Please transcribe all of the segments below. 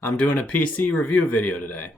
I'm doing a PC review video today.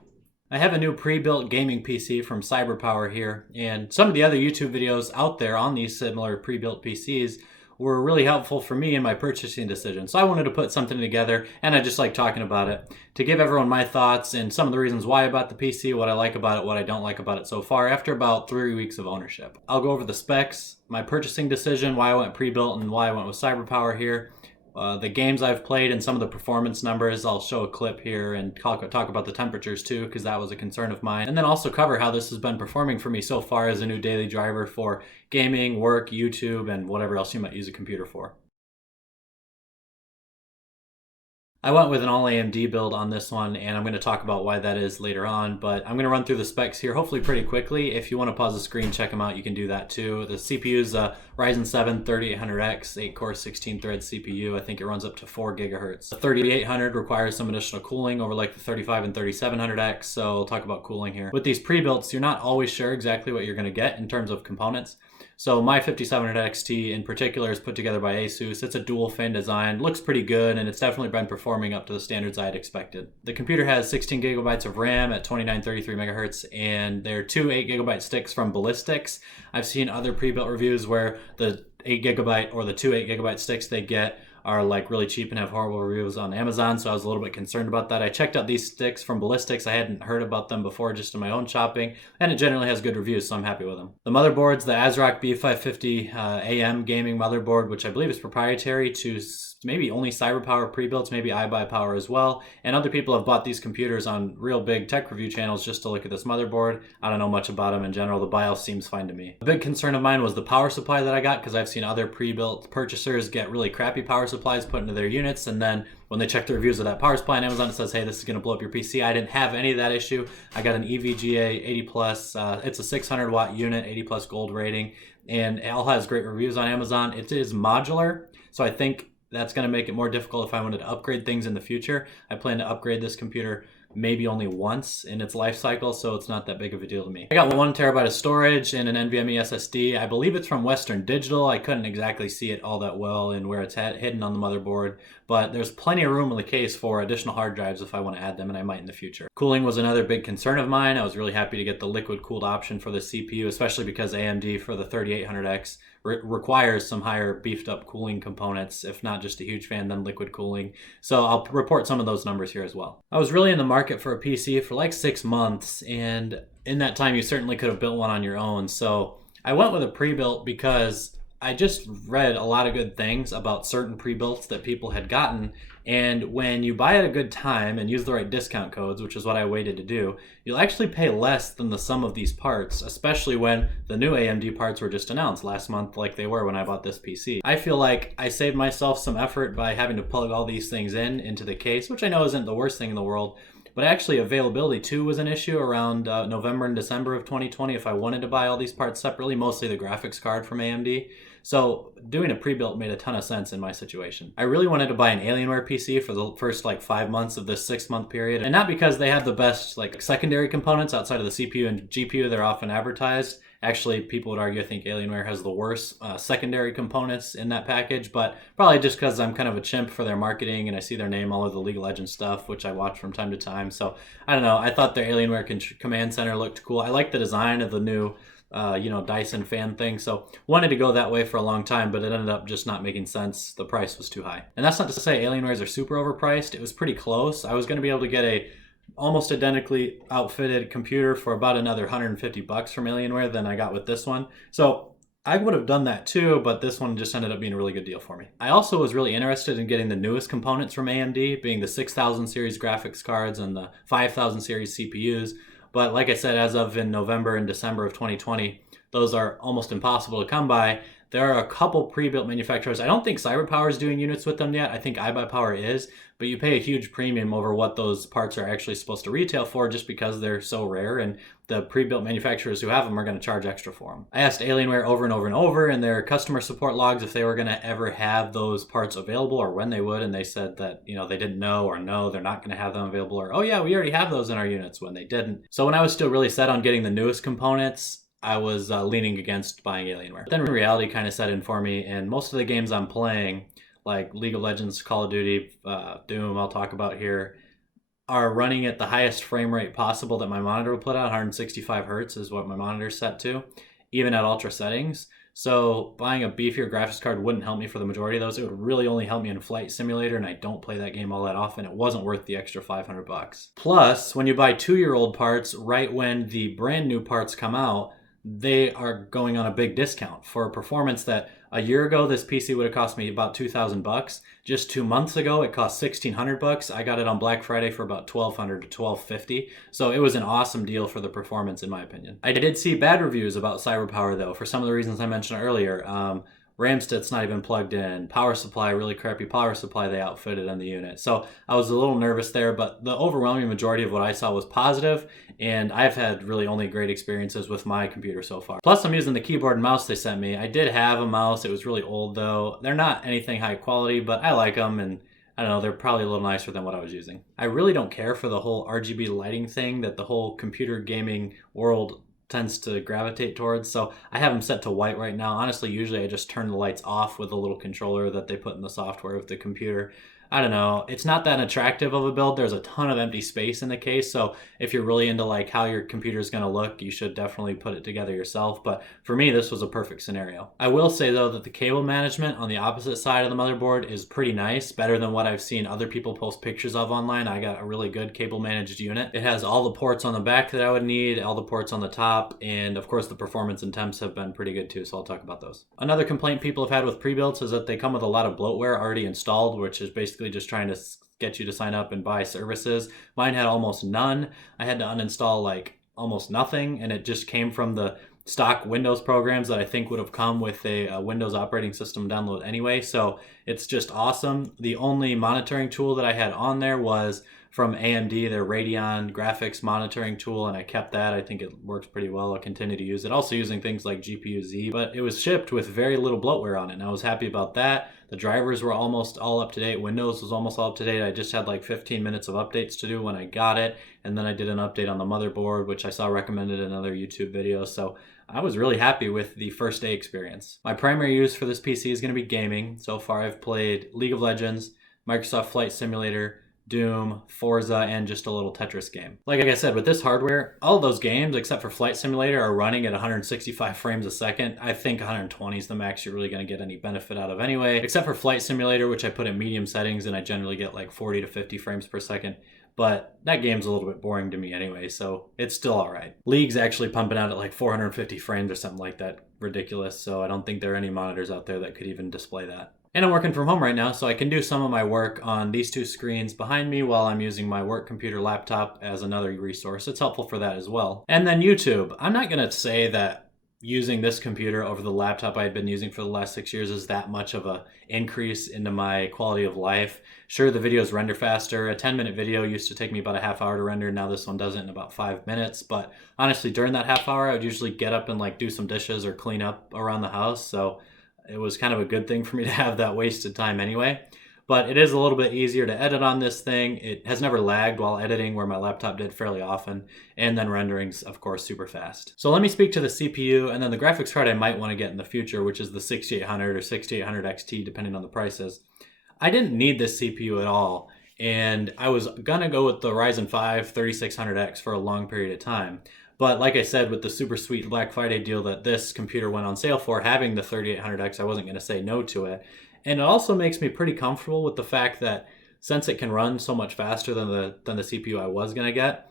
I have a new pre-built gaming PC from CyberPower here, and some of the other YouTube videos out there on these similar pre-built PCs were really helpful for me in my purchasing decision. So I wanted to put something together, and I just like talking about it to give everyone my thoughts and some of the reasons why I bought the PC, what I like about it, what I don't like about it so far after about 3 weeks of ownership. I'll go over the specs, my purchasing decision, why I went pre-built, and why I went with CyberPower here. The games I've played and some of the performance numbers. I'll show a clip here and talk about the temperatures too, because that was a concern of mine. And then also cover how this has been performing for me so far as a new daily driver for gaming, work, YouTube, and whatever else you might use a computer for. I went with an all AMD build on this one, and I'm going to talk about why that is later on, but I'm going to run through the specs here hopefully pretty quickly. If you want to pause the screen, check them out, you can do that too. The CPU is a Ryzen 7 3800X, 8-core, 16-thread CPU. I think it runs up to 4 gigahertz. The 3800 requires some additional cooling over like the 35 and 3700X, so I'll talk about cooling here. With these pre-builts, you're not always sure exactly what you're going to get in terms of components. So my 5700 XT in particular is put together by ASUS. It's a dual fan design, looks pretty good, and it's definitely been performing up to the standards I had expected. The computer has 16 gigabytes of RAM at 2933 megahertz, and there are two 8 gigabyte sticks from Ballistics. I've seen other pre-built reviews where the 8 gigabyte or the two 8 gigabyte sticks they get are like really cheap and have horrible reviews on Amazon, so I was a little bit concerned about that. I checked out these sticks from Ballistics. I hadn't heard about them before just in my own shopping, and it generally has good reviews, so I'm happy with them. The motherboard's the ASRock B550 AM gaming motherboard, which I believe is proprietary to maybe only CyberPower pre-builts, maybe iBuyPower as well, and other people have bought these computers on real big tech review channels just to look at this motherboard. I don't know much about them in general. The BIOS seems fine to me. A big concern of mine was the power supply that I got, because I've seen other pre-built purchasers get really crappy power supplies put into their units, and then when they check the reviews of that power supply on Amazon, it says, hey, this is going to blow up your PC. I didn't have any of that issue. I got an EVGA 80 plus. It's a 600 watt unit, 80 plus gold rating, and it all has great reviews on Amazon. It is modular, so I think that's going to make it more difficult if I wanted to upgrade things in the future. I plan to upgrade this computer maybe only once in its life cycle, so it's not that big of a deal to me. I got 1 terabyte of storage and an NVMe SSD. I believe it's from Western Digital. I couldn't exactly see it all that well and where it's hidden on the motherboard, but there's plenty of room in the case for additional hard drives if I want to add them, and I might in the future. Cooling was another big concern of mine. I was really happy to get the liquid cooled option for the CPU, especially because AMD for the 3800X requires some higher beefed up cooling components. If not just a huge fan, then liquid cooling. So I'll report some of those numbers here as well. I was really in the market for a PC for like 6 months, and in that time you certainly could have built one on your own. So I went with a pre-built because I just read a lot of good things about certain pre-builts that people had gotten, and when you buy at a good time and use the right discount codes, which is what I waited to do, you'll actually pay less than the sum of these parts, especially when the new AMD parts were just announced last month like they were when I bought this PC. I feel like I saved myself some effort by having to plug all these things into the case, which I know isn't the worst thing in the world, but actually availability too was an issue around November and December of 2020 if I wanted to buy all these parts separately, mostly the graphics card from AMD. So doing a pre-built made a ton of sense in my situation. I really wanted to buy an Alienware PC for the first like 5 months of this 6-month period, and not because they have the best like secondary components outside of the CPU and GPU they're often advertised. Actually, people would argue I think Alienware has the worst secondary components in that package, but probably just because I'm kind of a chimp for their marketing and I see their name all over the League of Legends stuff, which I watch from time to time. So I don't know, I thought their Alienware Command Center looked cool. I like the design of the new Dyson fan thing, so wanted to go that way for a long time, but it ended up just not making sense. The price was too high. And that's not to say Alienwares are super overpriced. It was pretty close. I was going to be able to get a almost identically outfitted computer for about another $150 from Alienware than I got with this one. So I would have done that too, but this one just ended up being a really good deal for me. I also was really interested in getting the newest components from AMD, being the 6000 series graphics cards and the 5000 series CPUs. But like I said, as of in November and December of 2020, those are almost impossible to come by. There are a couple pre-built manufacturers. I don't think CyberPower is doing units with them yet. I think iBuyPower is, but you pay a huge premium over what those parts are actually supposed to retail for just because they're so rare, and the pre-built manufacturers who have them are going to charge extra for them. I asked Alienware over and over and over in their customer support logs if they were going to ever have those parts available or when they would, and they said that, they didn't know, or no, they're not going to have them available, or oh yeah, we already have those in our units, when they didn't. So when I was still really set on getting the newest components, I was leaning against buying Alienware. Then reality kind of set in for me, and most of the games I'm playing, like League of Legends, Call of Duty, Doom, I'll talk about here, are running at the highest frame rate possible that my monitor will put out. 165 hertz is what my monitor's set to, even at ultra settings. So buying a beefier graphics card wouldn't help me for the majority of those. It would really only help me in Flight Simulator, and I don't play that game all that often. It wasn't worth the extra $500. Plus, when you buy 2-year-old parts, right when the brand new parts come out, they are going on a big discount for a performance that a year ago this PC would have cost me about $2,000. Just 2 months ago it cost $1,600. I got it on Black Friday for about $1,200 to $1,250. So it was an awesome deal for the performance in my opinion. I did see bad reviews about CyberPower though, for some of the reasons I mentioned earlier. Ramstit's not even plugged in. Power supply, really crappy power supply they outfitted on the unit. So I was a little nervous there, but the overwhelming majority of what I saw was positive, and I've had really only great experiences with my computer so far. Plus, I'm using the keyboard and mouse they sent me. I did have a mouse. It was really old though. They're not anything high quality, but I like them, and I don't know, they're probably a little nicer than what I was using. I really don't care for the whole RGB lighting thing that the whole computer gaming world tends to gravitate towards, so I have them set to white right now. Honestly, usually I just turn the lights off with a little controller that they put in the software of the computer. I don't know, it's not that attractive of a build. There's a ton of empty space in the case, so if you're really into like how your computer is going to look, you should definitely put it together yourself, but for me this was a perfect scenario. I will say though that the cable management on the opposite side of the motherboard is pretty nice, better than what I've seen other people post pictures of online. I got a really good cable managed unit. It has all the ports on the back that I would need, all the ports on the top, and of course the performance and temps have been pretty good too, so I'll talk about those. Another complaint people have had with pre-builds is that they come with a lot of bloatware already installed, which is basically just trying to get you to sign up and buy services. Mine had almost none. I had to uninstall like almost nothing, and it just came from the stock Windows programs that I think would have come with a Windows operating system download anyway. So it's just awesome. The only monitoring tool that I had on there was from AMD, their Radeon graphics monitoring tool, and I kept that. I think it works pretty well. I'll continue to use it. Also using things like GPU-Z, but it was shipped with very little bloatware on it, and I was happy about that. The drivers were almost all up to date. Windows was almost all up to date. I just had like 15 minutes of updates to do when I got it, and then I did an update on the motherboard, which I saw recommended in another YouTube video. So I was really happy with the first day experience. My primary use for this PC is going to be gaming. So far I've played League of Legends, Microsoft Flight Simulator, Doom, Forza, and just a little Tetris game. Like I said, with this hardware, all of those games except for Flight Simulator are running at 165 frames a second. I think 120 is the max you're really going to get any benefit out of anyway, except for Flight Simulator, which I put in medium settings, and I generally get like 40 to 50 frames per second. But that game's a little bit boring to me anyway, so it's still alright. League's actually pumping out at like 450 frames or something like that. Ridiculous, so I don't think there are any monitors out there that could even display that. And I'm working from home right now, so I can do some of my work on these two screens behind me while I'm using my work computer laptop as another resource. It's helpful for that as well. And then YouTube. I'm not going to say that using this computer over the laptop I had been using for the last 6 years is that much of a increase into my quality of life. Sure, the videos render faster. A 10-minute video used to take me about a half hour to render. Now this one does it in about 5 minutes. But honestly, during that half hour, I would usually get up and like do some dishes or clean up around the house. So it was kind of a good thing for me to have that wasted time anyway. But it is a little bit easier to edit on this thing. It has never lagged while editing, where my laptop did fairly often. And then rendering's, of course, super fast. So let me speak to the CPU and then the graphics card I might want to get in the future, which is the 6800 or 6800 XT, depending on the prices. I didn't need this CPU at all, and I was gonna go with the Ryzen 5 3600X for a long period of time. But like I said, with the super sweet Black Friday deal that this computer went on sale for, having the 3800X, I wasn't going to say no to it. And it also makes me pretty comfortable with the fact that since it can run so much faster than the CPU I was going to get,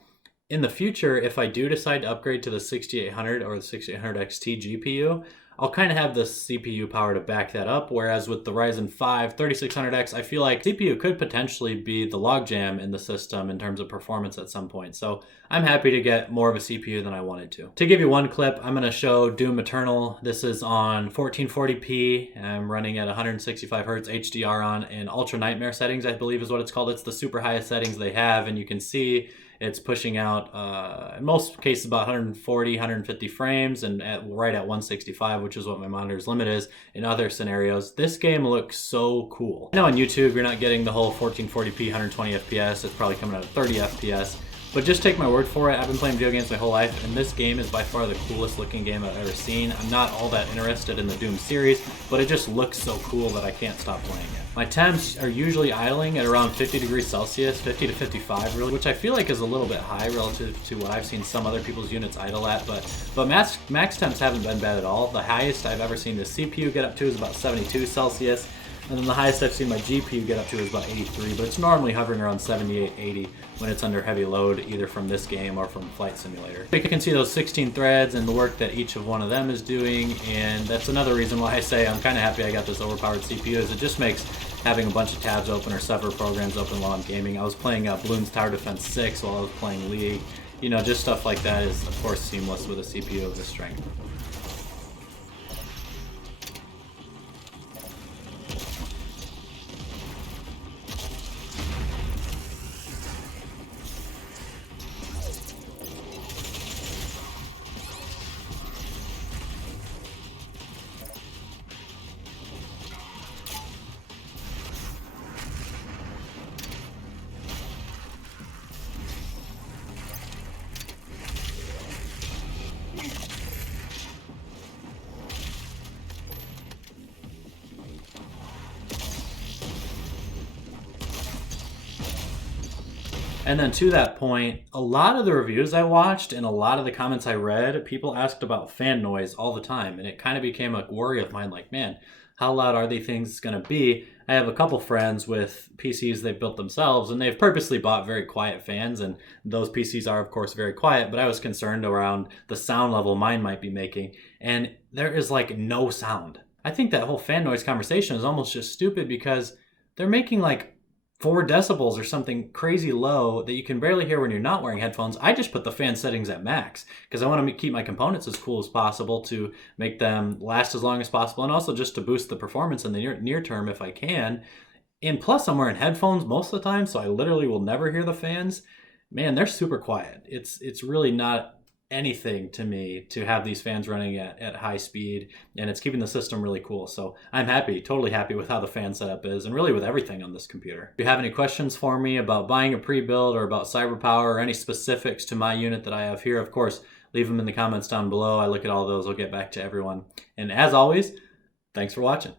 in the future, if I do decide to upgrade to the 6800 or the 6800 XT GPU, I'll kind of have the CPU power to back that up, whereas with the Ryzen 5 3600X, I feel like CPU could potentially be the logjam in the system in terms of performance at some point. So I'm happy to get more of a CPU than I wanted to. To give you one clip, I'm going to show Doom Eternal. This is on 1440p. I'm running at 165 Hz HDR on, and Ultra Nightmare settings, I believe is what it's called. It's the super highest settings they have, and you can see it's pushing out, in most cases, about 140, 150 frames, and right at 165, which is what my monitor's limit is. In other scenarios, this game looks so cool. I know on YouTube, you're not getting the whole 1440p, 120 FPS. It's probably coming out at 30 FPS. But just take my word for it, I've been playing video games my whole life, and this game is by far the coolest looking game I've ever seen. I'm not all that interested in the Doom series, but it just looks so cool that I can't stop playing it. My temps are usually idling at around 50 degrees Celsius, 50 to 55 really, which I feel like is a little bit high relative to what I've seen some other people's units idle at, but max temps haven't been bad at all. The highest I've ever seen the CPU get up to is about 72 Celsius. And then the highest I've seen my GPU get up to is about 83, but it's normally hovering around 78, 80 when it's under heavy load, either from this game or from Flight Simulator. You can see those 16 threads and the work that each of one of them is doing, and that's another reason why I say I'm kind of happy I got this overpowered CPU, is it just makes having a bunch of tabs open or several programs open while I'm gaming. I was playing Bloons Tower Defense 6 while I was playing League. You know, just stuff like that is, of course, seamless with a CPU of this strength. And then to that point, a lot of the reviews I watched and a lot of the comments I read, people asked about fan noise all the time. And it kind of became a worry of mine, like, man, how loud are these things going to be? I have a couple friends with PCs they've built themselves, and they've purposely bought very quiet fans, and those PCs are, of course, very quiet, but I was concerned around the sound level mine might be making, and there is like no sound. I think that whole fan noise conversation is almost just stupid because they're making like 4 decibels or something crazy low that you can barely hear when you're not wearing headphones. I just put the fan settings at max because I want to keep my components as cool as possible to make them last as long as possible, and also just to boost the performance in the near term if I can. And plus, I'm wearing headphones most of the time, so I literally will never hear the fans. Man, they're super quiet. It's really not anything to me to have these fans running at high speed, and it's keeping the system really cool. So I'm happy, totally happy with how the fan setup is, and really with everything on this computer. If you have any questions for me about buying a pre-build or about CyberPower or any specifics to my unit that I have here, of course, leave them in the comments down below. I look at all those, I'll get back to everyone. And as always, thanks for watching.